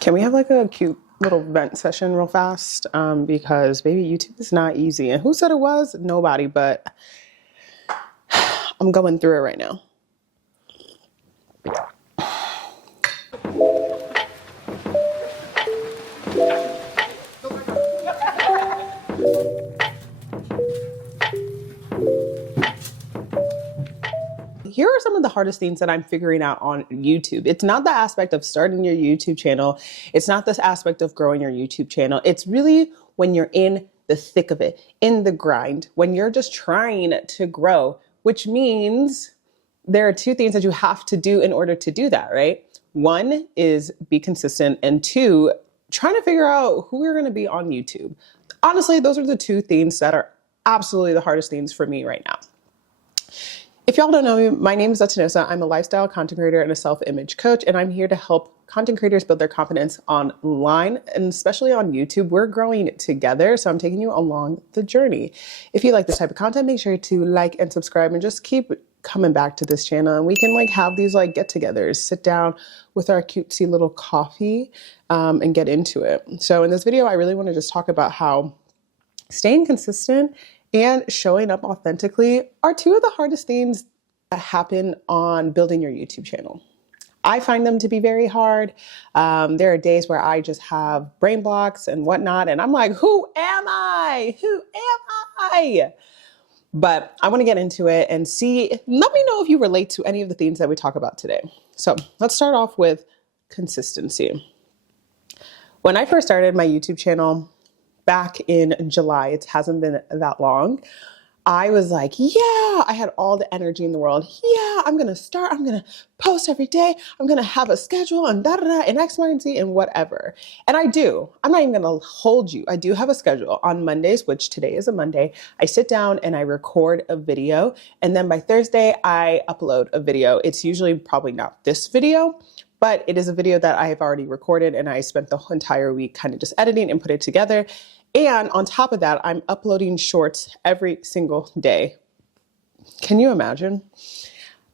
Can we have like a cute little vent session real fast? Because baby, YouTube is not easy. And who said it was? Nobody, but I'm going through it right now. Here are some of the hardest things that I'm figuring out on YouTube. It's not the aspect of starting your YouTube channel. It's not this aspect of growing your YouTube channel. It's really when you're in the thick of it, in the grind, when you're just trying to grow, which means there are two things that you have to do in order to do that, right? One is be consistent, and two, trying to figure out who you're going to be on YouTube. Honestly, those are the two things that are absolutely the hardest things for me right now. If y'all don't know me, my name is Seth. I'm a lifestyle content creator and a self-image coach, and I'm here to help content creators build their confidence online, and especially on YouTube. We're growing together, so I'm taking you along the journey. If you like this type of content, make sure to like and subscribe, and just keep coming back to this channel, and we can like have these like get-togethers, sit down with our cutesy little coffee, and get into it. So in this video, I really want to just talk about how staying consistent and showing up authentically are two of the hardest things that happen on building your YouTube channel. I find them to be very hard. There are days where I just have brain blocks and whatnot, and I'm like, who am I? Who am I? But I want to get into it and see, let me know if you relate to any of the themes that we talk about today. So let's start off with consistency. When I first started my YouTube channel, back in July, it hasn't been that long, I was like, yeah, I had all the energy in the world. Yeah, I'm going to post every day. I'm going to have a schedule and and X, Y, and Z and whatever. And I do. I'm not even going to hold you. I do have a schedule on Mondays, which today is a Monday. I sit down and I record a video. And then by Thursday, I upload a video. It's usually probably not this video, but it is a video that I have already recorded, and I spent the entire week kind of just editing and put it together. And on top of that, I'm uploading shorts every single day. Can you imagine?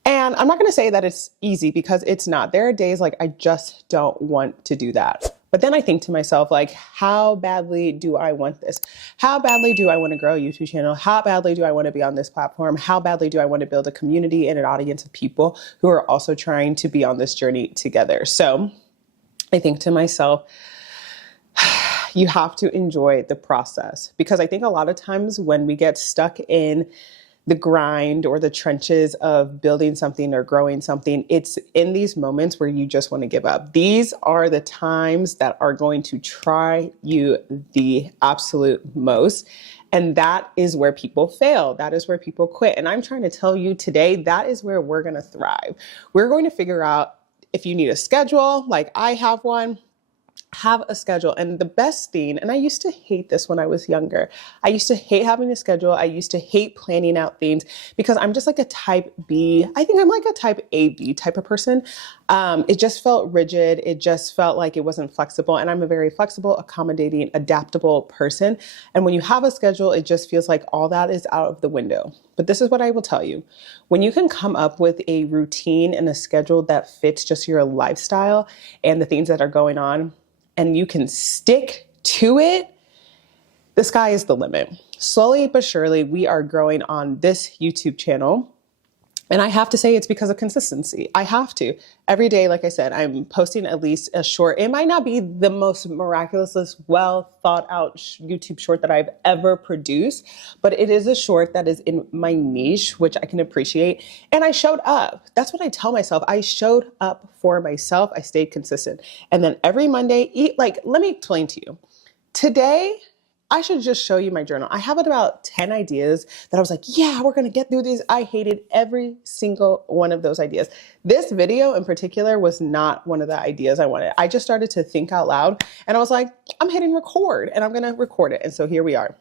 And I'm not going to say that it's easy, because it's not. There are days like I just don't want to do that. But then I think to myself, like, how badly do I want this? How badly do I want to grow a YouTube channel? How badly do I want to be on this platform? How badly do I want to build a community and an audience of people who are also trying to be on this journey together? So I think to myself, you have to enjoy the process, because I think a lot of times when we get stuck in the grind or the trenches of building something or growing something, it's in these moments where you just want to give up. These are the times that are going to try you the absolute most. And that is where people fail. That is where people quit. And I'm trying to tell you today, that is where we're going to thrive. We're going to figure out if you need a schedule, like I have one. Have a schedule. And the best thing, and I used to hate this when I was younger, I used to hate having a schedule. I used to hate planning out things, because I'm just like a type B. I think I'm like a type AB type of person. It just felt rigid. It just felt like it wasn't flexible. And I'm a very flexible, accommodating, adaptable person. And when you have a schedule, it just feels like all that is out of the window. But this is what I will tell you. When you can come up with a routine and a schedule that fits just your lifestyle and the things that are going on, and you can stick to it, the sky is the limit. Slowly but surely, we are growing on this YouTube channel. And I have to say it's because of consistency. I have to. Every day, like I said, I'm posting at least a short. It might not be the most miraculous, well thought out YouTube short that I've ever produced, but it is a short that is in my niche, which I can appreciate. And I showed up. That's what I tell myself. I showed up for myself. I stayed consistent. And then every Monday, let me explain to you. Today, I should just show you my journal. I have about 10 ideas that I was like, yeah, we're going to get through these. I hated every single one of those ideas. This video in particular was not one of the ideas I wanted. I just started to think out loud, and I was like, I'm hitting record and I'm going to record it. And so here we are.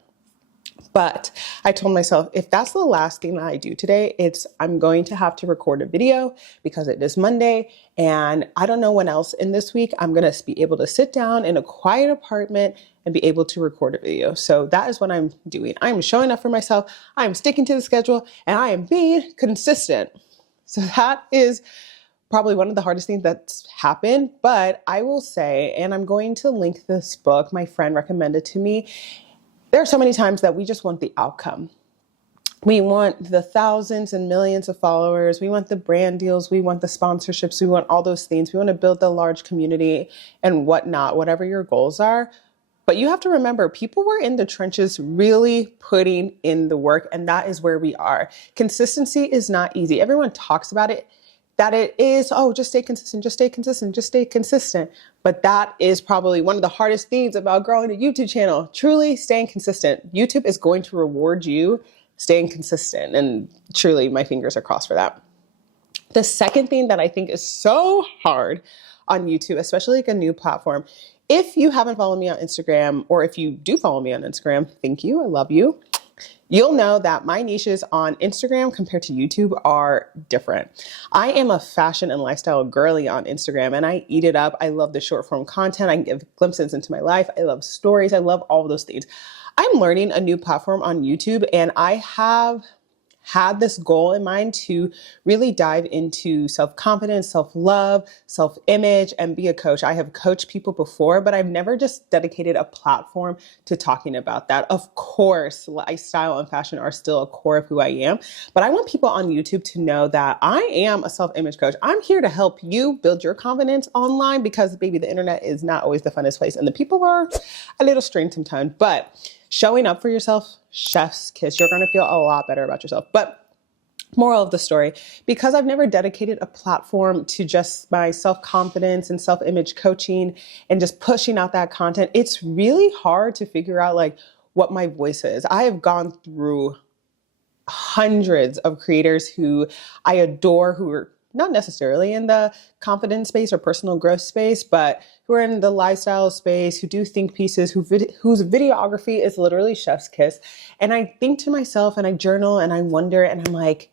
But I told myself, if that's the last thing that I do today, I'm going to have to record a video, because it is Monday and I don't know when else in this week I'm going to be able to sit down in a quiet apartment and be able to record a video. So that is what I'm doing. I'm showing up for myself. I'm sticking to the schedule, and I am being consistent. So that is probably one of the hardest things that's happened. But I will say, and I'm going to link this book my friend recommended to me, there are so many times that we just want the outcome. We want the thousands and millions of followers. We want the brand deals. We want the sponsorships. We want all those things. We want to build the large community and whatnot, whatever your goals are. But you have to remember, people were in the trenches really putting in the work, and that is where we are. Consistency is not easy. Everyone talks about it, that it is, oh, just stay consistent, just stay consistent, just stay consistent. But that is probably one of the hardest things about growing a YouTube channel, truly staying consistent. YouTube is going to reward you staying consistent, and truly my fingers are crossed for that. The second thing that I think is so hard on YouTube, especially like a new platform, if you haven't followed me on Instagram, or if you do follow me on Instagram, thank you, I love you. You'll know that my niches on Instagram compared to YouTube are different. I am a fashion and lifestyle girly on Instagram, and I eat it up. I love the short form content. I can give glimpses into my life. I love stories. I love all of those things. I'm learning a new platform on YouTube, and I have had this goal in mind to really dive into self-confidence, self-love, self-image, and be a coach. I have coached people before, but I've never just dedicated a platform to talking about that. Of course, lifestyle and fashion are still a core of who I am, but I want people on YouTube to know that I am a self-image coach. I'm here to help you build your confidence online, because baby, the internet is not always the funnest place, and the people are a little strange sometimes, but showing up for yourself, chef's kiss. You're going to feel a lot better about yourself. But moral of the story, because I've never dedicated a platform to just my self-confidence and self-image coaching and just pushing out that content, it's really hard to figure out like what my voice is. I have gone through hundreds of creators who I adore, who are not necessarily in the confidence space or personal growth space, but who are in the lifestyle space, who do think pieces, whose videography is literally chef's kiss. And I think to myself, and I journal, and I wonder, and I'm like,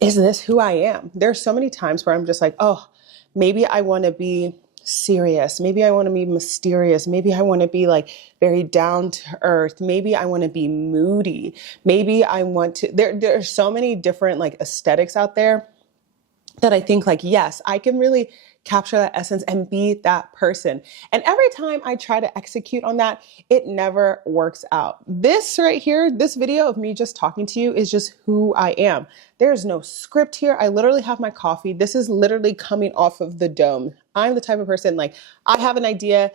is this who I am? There's so many times where I'm just like, oh, maybe I want to be serious. Maybe I want to be mysterious. Maybe I want to be like very down to earth. Maybe I want to be moody. Maybe I want to, there are so many different like aesthetics out there that I think like, yes, I can really capture that essence and be that person. And every time I try to execute on that, it never works out. This right here, this video of me just talking to you is just who I am. There's no script here. I literally have my coffee. This is literally coming off of the dome. I'm the type of person, like, I have an idea.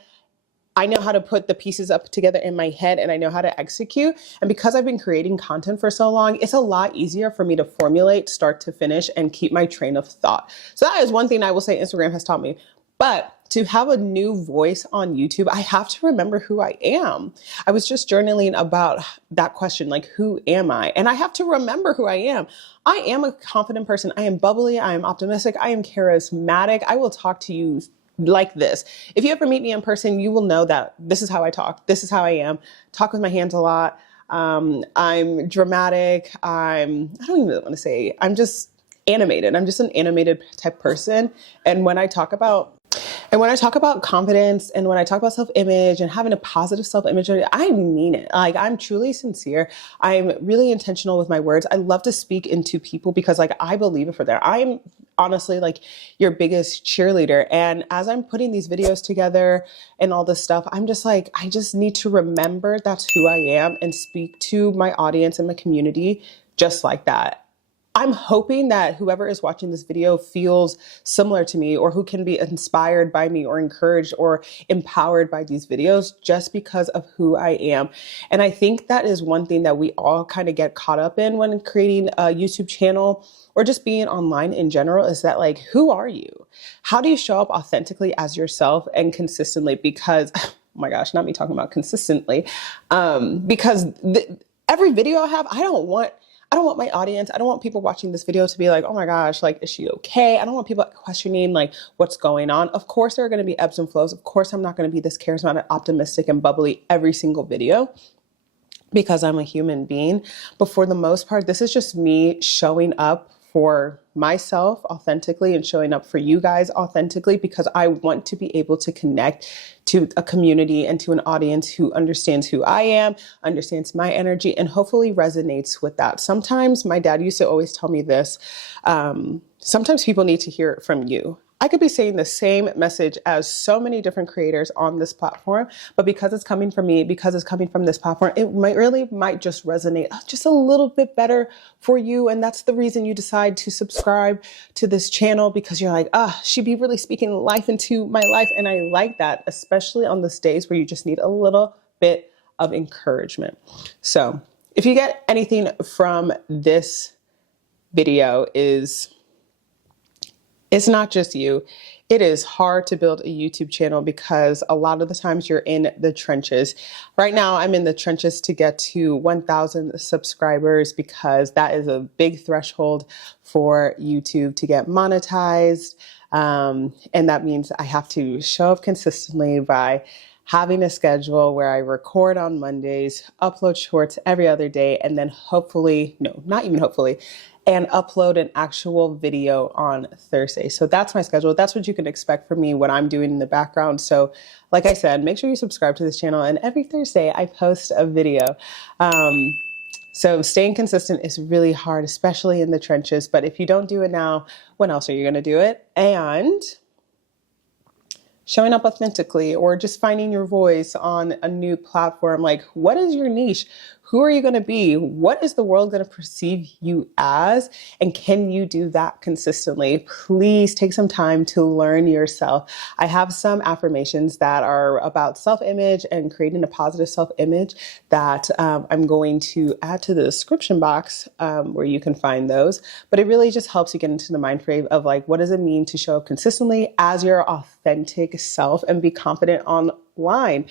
I know how to put the pieces up together in my head, and I know how to execute. And because I've been creating content for so long, it's a lot easier for me to formulate start to finish and keep my train of thought. So that is one thing I will say Instagram has taught me. But to have a new voice on YouTube, I have to remember who I am. I was just journaling about that question, like, who am I? And I have to remember who I am. I am a confident person. I am bubbly. I am optimistic. I am charismatic. I will talk to you like this. If you ever meet me in person, you will know that this is how I talk. This is how I am. Talk with my hands a lot. I'm dramatic. I don't even want to say, I'm just animated. I'm just an animated type person. And when I talk about confidence, and when I talk about self-image and having a positive self-image, I mean it. Like, I'm truly sincere. I'm really intentional with my words. I love to speak into people because, like, I believe it for them. I'm honestly like your biggest cheerleader. And as I'm putting these videos together and all this stuff, I'm just like, I just need to remember that's who I am and speak to my audience and my community just like that. I'm hoping that whoever is watching this video feels similar to me, or who can be inspired by me or encouraged or empowered by these videos just because of who I am. And I think that is one thing that we all kind of get caught up in when creating a YouTube channel or just being online in general, is that, like, who are you? How do you show up authentically as yourself and consistently? Because, oh my gosh, not me talking about consistently, because every video I have, I don't want my audience, I don't want people watching this video to be like, oh my gosh, like, is she okay? I don't want people questioning like what's going on. Of course, there are going to be ebbs and flows. Of course, I'm not going to be this charismatic, optimistic, and bubbly every single video, because I'm a human being. But for the most part, this is just me showing up for myself authentically and showing up for you guys authentically, because I want to be able to connect to a community and to an audience who understands who I am, understands my energy, and hopefully resonates with that. Sometimes my dad used to always tell me this, sometimes people need to hear it from you. I could be saying the same message as so many different creators on this platform, but because it's coming from me, because it's coming from this platform, it might just resonate just a little bit better for you. And that's the reason you decide to subscribe to this channel, because you're like, she be really speaking life into my life. And I like that, especially on those days where you just need a little bit of encouragement. So if you get anything from this video, it's not just you. It is hard to build a YouTube channel because a lot of the times you're in the trenches. Right now, I'm in the trenches to get to 1,000 subscribers because that is a big threshold for YouTube to get monetized. And that means I have to show up consistently by having a schedule where I record on Mondays, upload shorts every other day, and then hopefully, no, not even hopefully, and upload an actual video on Thursday. So that's my schedule. That's what you can expect from me, what I'm doing in the background. So like I said, make sure you subscribe to this channel, and every Thursday I post a video. So staying consistent is really hard, especially in the trenches. But if you don't do it now, when else are you going to do it? And showing up authentically, or just finding your voice on a new platform. Like, what is your niche? Who are you going to be? What is the world going to perceive you as? And can you do that consistently? Please take some time to learn yourself. I have some affirmations that are about self-image and creating a positive self-image that I'm going to add to the description box where you can find those. But it really just helps you get into the mind frame of like, what does it mean to show up consistently as your authentic self and be confident online?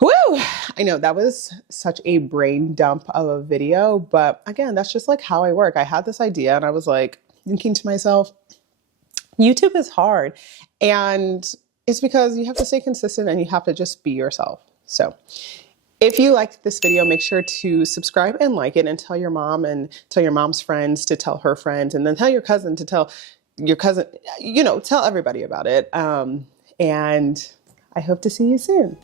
Woo! I know that was such a brain dump of a video, but again, that's just like how I work. I had this idea and I was like thinking to myself, YouTube is hard, and it's because you have to stay consistent and you have to just be yourself. So if you liked this video, make sure to subscribe and like it, and tell your mom and tell your mom's friends to tell her friends, and then tell your cousin to tell your cousin, tell everybody about it. And I hope to see you soon.